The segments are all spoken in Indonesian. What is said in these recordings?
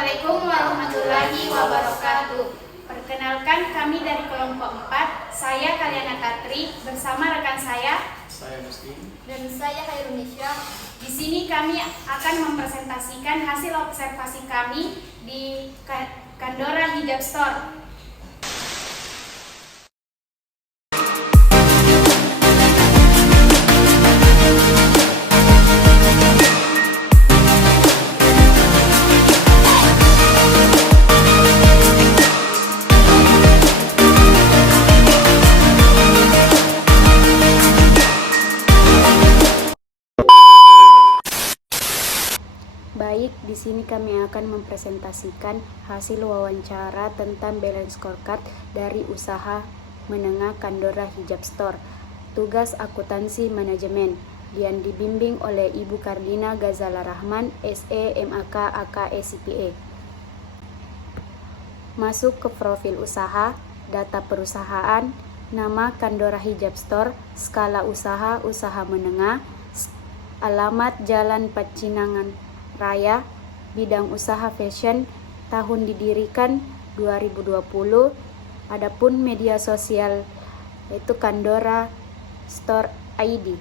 Assalamualaikum warahmatullahi wabarakatuh. Perkenalkan, kami dari kelompok 4. Saya Kaliana Tatri bersama rekan saya Muslim, dan saya Khairunisya. Di sini kami akan mempresentasikan hasil observasi kami di Kandora Hijab Store. Baik, di sini kami akan mempresentasikan hasil wawancara tentang balance scorecard dari usaha menengah Kandora Hijab Store. Tugas akuntansi manajemen yang dibimbing oleh Ibu Kardina Ghazala Rahman, SE, MAK, AK, SIPA. Masuk ke profil usaha, data perusahaan, nama Kandora Hijab Store, skala usaha, usaha menengah, alamat Jalan Pacinangan Raya, bidang usaha fashion, tahun didirikan 2020. Adapun media sosial yaitu Kandora Store ID.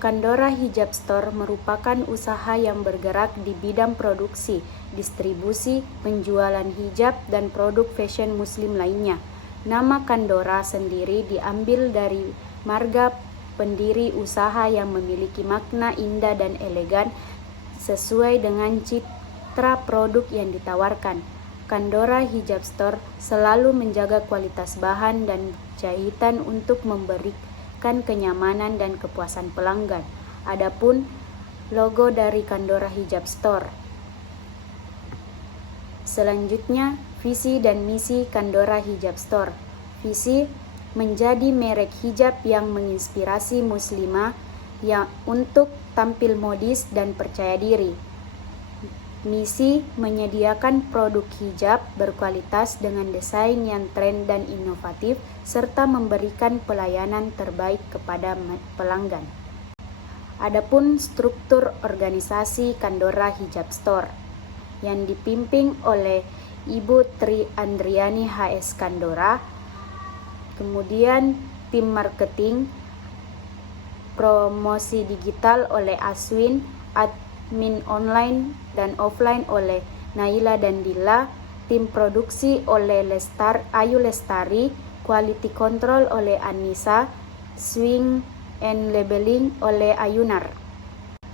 Kandora Hijab Store merupakan usaha yang bergerak di bidang produksi, distribusi, penjualan hijab dan produk fashion muslim lainnya. Nama Kandora sendiri diambil dari marga pendiri usaha yang memiliki makna indah dan elegan sesuai dengan citra produk yang ditawarkan. Kandora Hijab Store selalu menjaga kualitas bahan dan jahitan untuk memberikan kenyamanan dan kepuasan pelanggan. Adapun logo dari Kandora Hijab Store. Selanjutnya, visi dan misi Kandora Hijab Store. Visi: menjadi merek hijab yang menginspirasi muslimah yang untuk tampil modis dan percaya diri. Misi: menyediakan produk hijab berkualitas dengan desain yang tren dan inovatif serta memberikan pelayanan terbaik kepada pelanggan. Adapun struktur organisasi Kandora Hijab Store yang dipimpin oleh Ibu Tri Andriani HS Kandora, kemudian tim marketing promosi digital oleh Aswin, admin online dan offline oleh Naila dan Dila, tim produksi oleh Ayu Lestari, quality control oleh Anissa, swing and labeling oleh Ayunar.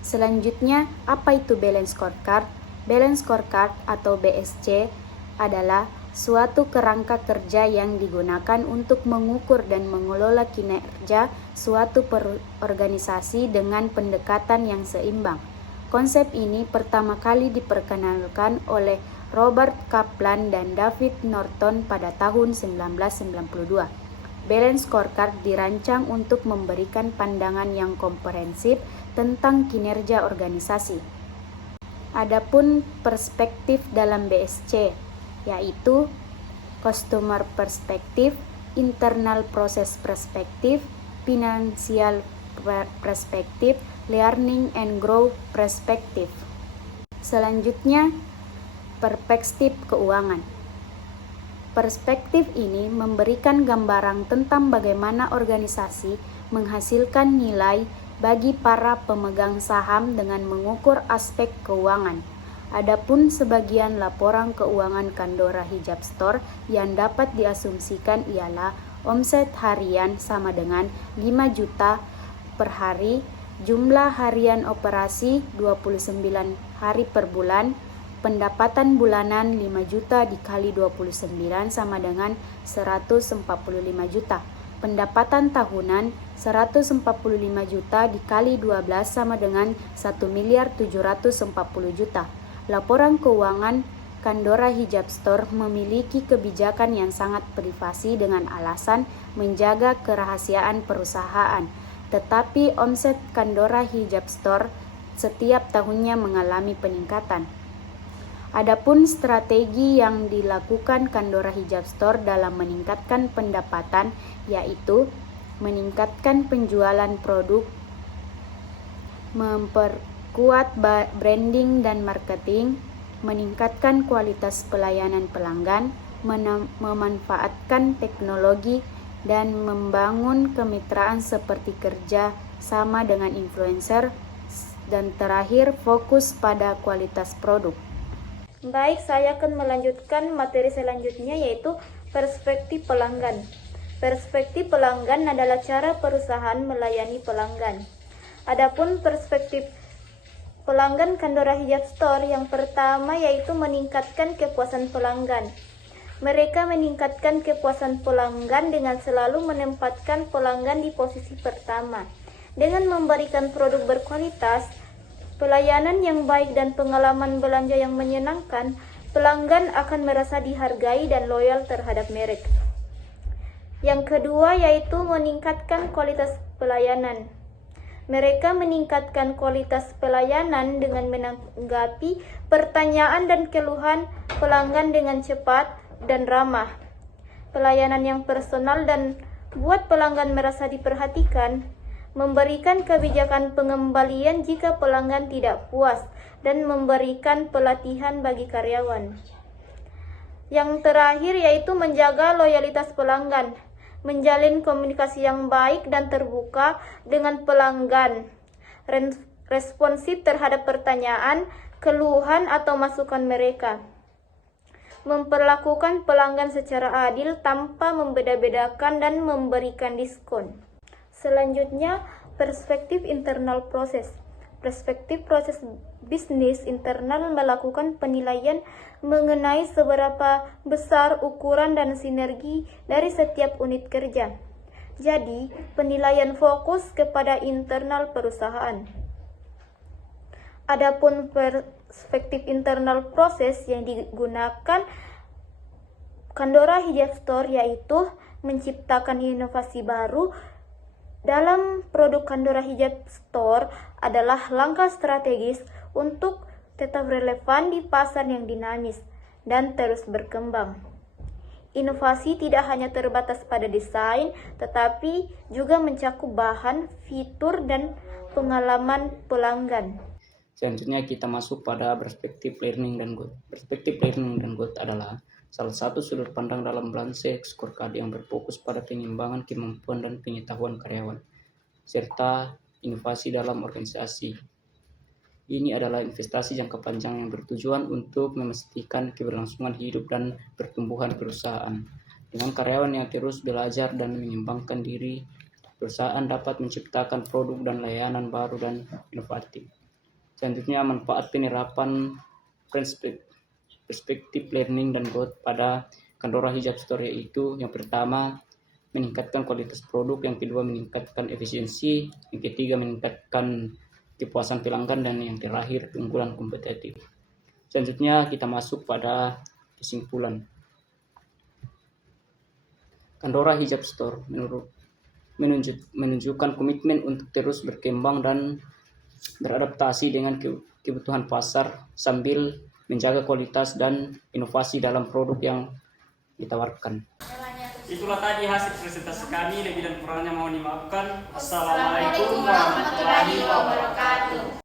Selanjutnya, apa itu balance scorecard? Balance scorecard atau BSC adalah suatu kerangka kerja yang digunakan untuk mengukur dan mengelola kinerja suatu organisasi dengan pendekatan yang seimbang. Konsep ini pertama kali diperkenalkan oleh Robert Kaplan dan David Norton pada tahun 1992. Balance scorecard dirancang untuk memberikan pandangan yang komprehensif tentang kinerja organisasi. Adapun perspektif dalam BSC yaitu customer perspektif, internal process perspektif, financial perspektif, learning and grow perspektif. Selanjutnya, perspektif keuangan. Perspektif ini memberikan gambaran tentang bagaimana organisasi menghasilkan nilai bagi para pemegang saham dengan mengukur aspek keuangan. Adapun sebagian laporan keuangan Kandora Hijab Store yang dapat diasumsikan ialah omset harian sama dengan 5 juta per hari, jumlah harian operasi 29 hari per bulan, pendapatan bulanan 5 juta dikali 29 sama dengan 145 juta. Pendapatan tahunan 145 juta dikali 12 sama dengan 1.740 juta. Laporan keuangan Kandora Hijab Store memiliki kebijakan yang sangat privasi dengan alasan menjaga kerahasiaan perusahaan. Tetapi omset Kandora Hijab Store setiap tahunnya mengalami peningkatan. Adapun strategi yang dilakukan Kandora Hijab Store dalam meningkatkan pendapatan yaitu meningkatkan penjualan produk, memperkuat branding dan marketing, meningkatkan kualitas pelayanan pelanggan, memanfaatkan teknologi, dan membangun kemitraan seperti kerja sama dengan influencer, dan terakhir fokus pada kualitas produk. Baik, saya akan melanjutkan materi selanjutnya, yaitu perspektif pelanggan. Perspektif pelanggan adalah cara perusahaan melayani pelanggan. Adapun perspektif pelanggan Kandora Hijab Store yang pertama yaitu meningkatkan kepuasan pelanggan. Mereka meningkatkan kepuasan pelanggan dengan selalu menempatkan pelanggan di posisi pertama. Dengan memberikan produk berkualitas, pelayanan yang baik dan pengalaman belanja yang menyenangkan, pelanggan akan merasa dihargai dan loyal terhadap merek. Yang kedua yaitu meningkatkan kualitas pelayanan. Mereka meningkatkan kualitas pelayanan dengan menanggapi pertanyaan dan keluhan pelanggan dengan cepat dan ramah. Pelayanan yang personal dan buat pelanggan merasa diperhatikan, memberikan kebijakan pengembalian jika pelanggan tidak puas, dan memberikan pelatihan bagi karyawan. Yang terakhir yaitu menjaga loyalitas pelanggan, menjalin komunikasi yang baik dan terbuka dengan pelanggan, responsif terhadap pertanyaan, keluhan atau masukan mereka, memperlakukan pelanggan secara adil tanpa membeda-bedakan dan memberikan diskon. Selanjutnya, perspektif internal proses. Perspektif proses bisnis internal melakukan penilaian mengenai seberapa besar ukuran dan sinergi dari setiap unit kerja. Jadi, penilaian fokus kepada internal perusahaan. Adapun perspektif internal proses yang digunakan Kandora Hijab Store yaitu menciptakan inovasi baru dalam produk Kandora Hijab Store adalah langkah strategis untuk tetap relevan di pasar yang dinamis dan terus berkembang. Inovasi tidak hanya terbatas pada desain, tetapi juga mencakup bahan, fitur, dan pengalaman pelanggan. Selanjutnya kita masuk pada perspektif learning dan growth. Perspektif learning dan growth adalah salah satu sudut pandang dalam Blanchet Scorecard yang berfokus pada pengembangan kemampuan dan pengetahuan karyawan, serta inovasi dalam organisasi. Ini adalah investasi jangka panjang yang bertujuan untuk memastikan keberlangsungan hidup dan pertumbuhan perusahaan. Dengan karyawan yang terus belajar dan mengembangkan diri, perusahaan dapat menciptakan produk dan layanan baru dan inovatif. Selanjutnya, manfaat penerapan perspektif learning dan growth pada Kandora Hijab Store yaitu yang pertama, meningkatkan kualitas produk, yang kedua meningkatkan efisiensi, yang ketiga meningkatkan kepuasan pelanggan, dan yang terakhir keunggulan kompetitif. Selanjutnya kita masuk pada kesimpulan. Kandora Hijab Store menunjukkan komitmen untuk terus berkembang dan beradaptasi dengan kebutuhan pasar sambil menjaga kualitas dan inovasi dalam produk yang ditawarkan. Itulah tadi hasil presentasi kami, lebih dan kurangnya mohon dimaafkan. Assalamualaikum warahmatullahi wabarakatuh.